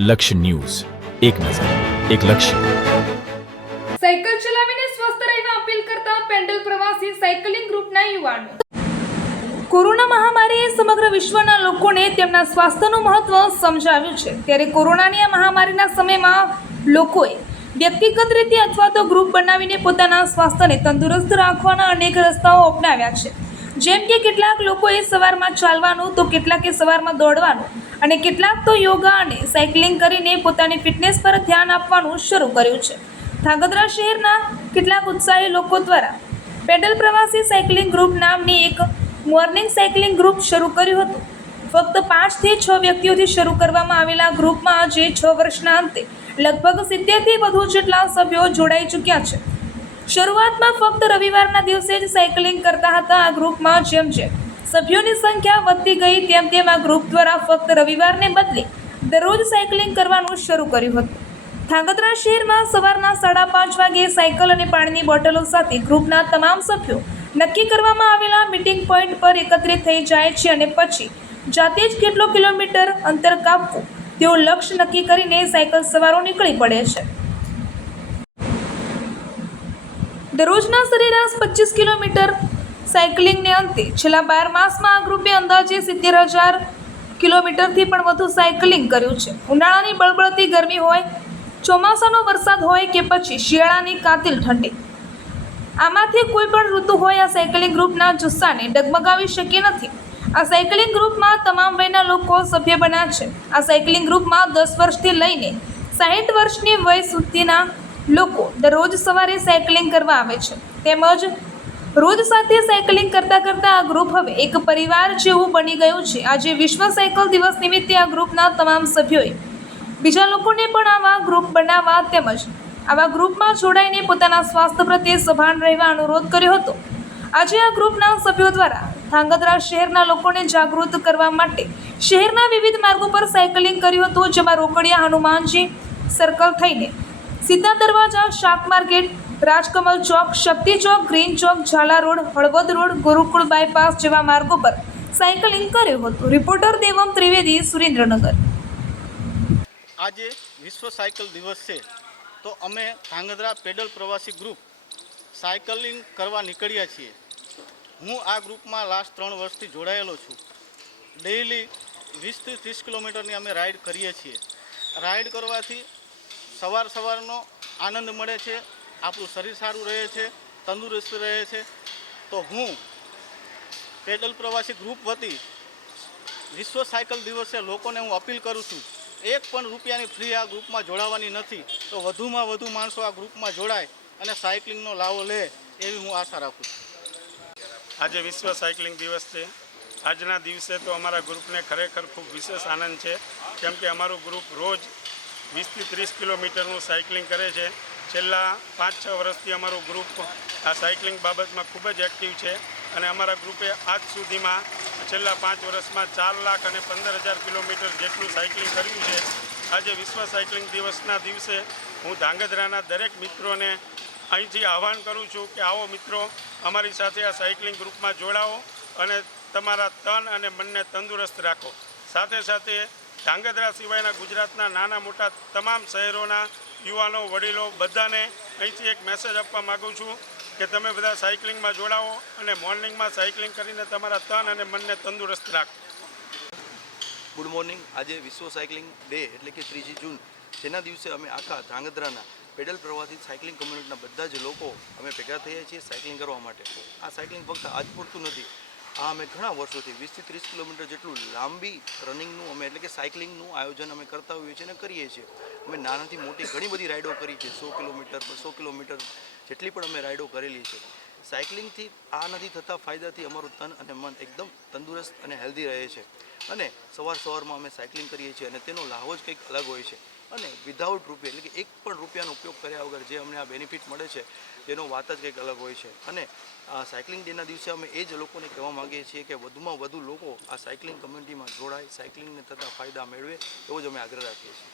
લક્ષ્ય ન્યૂઝ, એક નજર, એક લક્ષ્ય. સાયકલ ચલાવીને સ્વસ્થ રહેવા અપીલ કરતા પેન્ડલ પ્રવાસી સાયકલિંગ ગ્રુપના યુવાનો. કોરોના મહામારીએ સમગ્ર વિશ્વના લોકોને તેમના સ્વાસ્થ્યનું મહત્વ સમજાવ્યું છે. ત્યારે કોરોનાની આ મહામારીના સમયમાં લોકોએ વ્યક્તિગત રીતે અથવા તો ગ્રુપ બનાવીને પોતાના સ્વાસ્થ્યને તંદુરસ્ત રાખવાના અનેક રસ્તાઓ અપનાવ્યા છે. જેમ કે કેટલાક લોકોએ સવારમાં ચાલવાનું, તો કેટલાકે સવારમાં દોડવાનું અને કેટલાક તો યોગા અને સાયકલિંગ કરીને પોતાની ફિટનેસ પર ધ્યાન આપવાનું શરૂ કર્યું છે. ધાંગધ્રા શહેરના કેટલાક ઉત્સાહી લોકો દ્વારા પેડલ પ્રવાસી સાયકલિંગ ગ્રુપ નામની એક મોર્નિંગ સાયકલિંગ ગ્રુપ શરૂ કર્યું હતું. ફક્ત 5 થી 6 વ્યક્તિઓથી શરૂ કરવામાં આવેલા ગ્રુપમાં આજે 6 વર્ષના અંતે લગભગ 70 થી વધુ જેટલા સભ્યો જોડાઈ ચૂક્યા છે. શરૂઆતમાં ફક્ત રવિવારના દિવસે જ સાયકલિંગ કરતા હતા આ ગ્રુપમાં. જેમ જેમ સભ્યોની સંખ્યા વધતી ગઈ તેમ તેમ આ ગ્રુપ દ્વારા ફક્ત રવિવારને બદલે દરરોજ સાયકલિંગ કરવાનું શરૂ કર્યું હતું. ધાંગધ્રા શહેરમાં સવારના 5:30 વાગ્યે સાયકલ અને પાણીની બોટલો સાથે ગ્રુપના તમામ સભ્યો નક્કી કરવામાં આવેલા મીટિંગ પોઈન્ટ પર એકત્રિત થઈ જાય છે અને પછી જાતે જ કેટલો કિલોમીટર અંતર કાપવું તેવું લક્ષ્ય નક્કી કરીને સાયકલ સવારો નીકળી પડે છે. દરરોજના સરેરાશ 25 કિલોમીટર સાયકલિંગને અંતે છેલ્લા 12 માસમાં આ ગ્રુપે અંદાજે 70,000 કિલોમીટરથી પણ વધુ સાયકલિંગ કર્યું છે. ઉનાળાની બળબળતી ગરમી હોય, ચોમાસાનો વરસાદ હોય કે પછી શિયાળાની કાતિલ ઠંડી, આમાંથી કોઈ પણ ઋતુ હોય, આ સાયકલિંગ ગ્રુપના જુસ્સાને ડગમગાવી શકી નથી. આ સાયકલિંગ ગ્રુપમાં તમામ વયના લોકો સભ્ય બન્યા છે. આ સાયકલિંગ ગ્રુપમાં 10 વર્ષથી લઈને 60 વર્ષની વય સુધીના લોકો દરરોજ સવારે સાયકલિંગ કરવા આવે છે. તેમજ રોજ સાથે સાયકલિંગ કરતાં કરતાં આ ગ્રુપ હવે એક પરિવાર જેવું બની ગયું છે. આજે વિશ્વ સાયકલ દિવસ નિમિત્તે આ ગ્રુપના તમામ સભ્યોએ બીજા લોકોને પણ આવા ગ્રુપ બનાવવા તેમજ આવા ગ્રુપમાં જોડાઈને પોતાના સ્વાસ્થ્ય પ્રત્યે સભાન રહેવા અનુરોધ કર્યો હતો. આજે આ ગ્રુપના સભ્યો દ્વારા ધાંગધ્રા શહેરના લોકોને જાગૃત કરવા માટે શહેરના વિવિધ માર્ગો પર સાયકલિંગ કર્યું હતું, જેમાં રોકડિયા હનુમાનજી સર્કલ થઈને સીધા દરવાજા, શાક માર્કેટ, રાજકમલ ચોક, શક્તિ ચોક, ગ્રીન ચોક, ઝાલા રોડ, હળવદ રોડ, ગુરુકુળ બાયપાસ જેવા માર્ગો પર સાયકલિંગ કર્યું હતું. રિપોર્ટર દેવમ ત્રિવેદી, સુરેન્દ્રનગર. આજે વિશ્વ સાયકલ દિવસ છે, તો અમે ધાંગધ્રા પેડલ પ્રવાસી ગ્રુપ સાયકલિંગ કરવા નીકળ્યા છીએ. હું આ ગ્રુપમાં લાસ્ટ 3 વર્ષથી જોડાયેલો છું. ડેઇલી 20 થી 30 કિલોમીટરની અમે રાઈડ કરીએ છીએ. રાઈડ કરવાથી સવારનો આનંદ મળે છે, આપણું શરીર સારું રહે છે, તંદુરસ્ત રહે છે. તો હું પેડલ પ્રવાસી ગ્રુપ વતી વિશ્વ સાયકલ દિવસે લોકોને હું અપીલ કરું છું, 1 પણ રૂપિયાની ફ્રી આ ગ્રુપમાં જોડાવાની નથી. તો વધુમાં વધુ માણસો આ ગ્રુપમાં જોડાય અને સાયકલિંગનો લાવો લે એવી હું આશા રાખું છું. આજે વિશ્વ સાયકલિંગ દિવસ છે. આજના દિવસે તો અમારા ગ્રુપને ખરેખર ખૂબ વિશેષ આનંદ છે, કેમ કે અમારું ગ્રુપ રોજ 20 થી 30 કિલોમીટરનું સાયકલિંગ કરે છે. છેલ્લા 5-6 વર્ષથી અમારું ગ્રુપ આ સાયકલિંગ બાબતમાં ખૂબ જ એક્ટિવ છે અને અમારા ગ્રુપે આજ સુધીમાં છેલ્લા 5 વર્ષમાં 4,15,000 કિલોમીટર જેટલું સાયકલિંગ કર્યું છે. આજે વિશ્વ સાયકલિંગ દિવસના દિવસે હું ધાંગધ્રાના દરેક મિત્રોને અહીંથી આહ્વાન કરું છું કે આવો મિત્રો, અમારી સાથે આ સાયકલિંગ ગ્રુપમાં જોડાઓ અને તમારા તન અને મનને તંદુરસ્ત રાખો. સાથે સાથે ધાંગધ્રા સિવાયના ગુજરાતના નાના મોટા તમામ શહેરોના યુવાનો, વડીલો બધાને અહીંથી એક મેસેજ આપવા માગું છું કે તમે બધા સાયકલિંગમાં જોડાઓ અને મોર્નિંગમાં સાયકલિંગ કરીને તમારા તન અને મનને તંદુરસ્ત રાખો. Good morning. આજે વિશ્વ સાયકલિંગ ડે એટલે કે 3 જૂન, જેના દિવસે અમે આખા ધાંગધ્રાના પેડલ પ્રવાસી સાયકલિંગ કમ્યુનિટીના બધા જ લોકો અમે ભેગા થયા છીએ સાયકલિંગ કરવા માટે. આ સાયકલિંગ ફક્ત આજ પૂરતું નથી. આ અમે ઘણા વર્ષોથી 20 થી 30 કિલોમીટર જેટલું લાંબી રનિંગનું એટલે કે સાયકલિંગનું આયોજન અમે કરતા હોઈએ છીએ અને કરીએ છીએ. અમે નાનાથી મોટી ઘણી બધી રાઇડો કરી છે. 100 કિલોમીટર, 200 કિલોમીટર જેટલી પણ અમે રાઇડો કરેલી છે. સાયકલિંગથી આ નથી થતા ફાયદાથી અમારું તન અને મન એકદમ તંદુરસ્ત અને હેલ્ધી રહે છે. અને સવારમાં અમે સાયકલિંગ કરીએ છીએ અને તેનો લાભ જ કંઈક અલગ હોય છે. અને વિધાઉટ રૂપિયા એટલે કે 1 પણ રૂપિયાનો ઉપયોગ કર્યા વગર જે અમને આ બેનિફિટ મળે છે તેનો વાત જ કંઈક અલગ હોય છે. અને આ સાયકલિંગ ડેના દિવસે અમે એ જ લોકોને કહેવા માગીએ છીએ કે વધુમાં વધુ લોકો આ સાયકલિંગ કમ્યુનિટીમાં જોડાય, સાયકલિંગને થતા ફાયદા મેળવે એવો જ અમે આગ્રહ રાખીએ છીએ.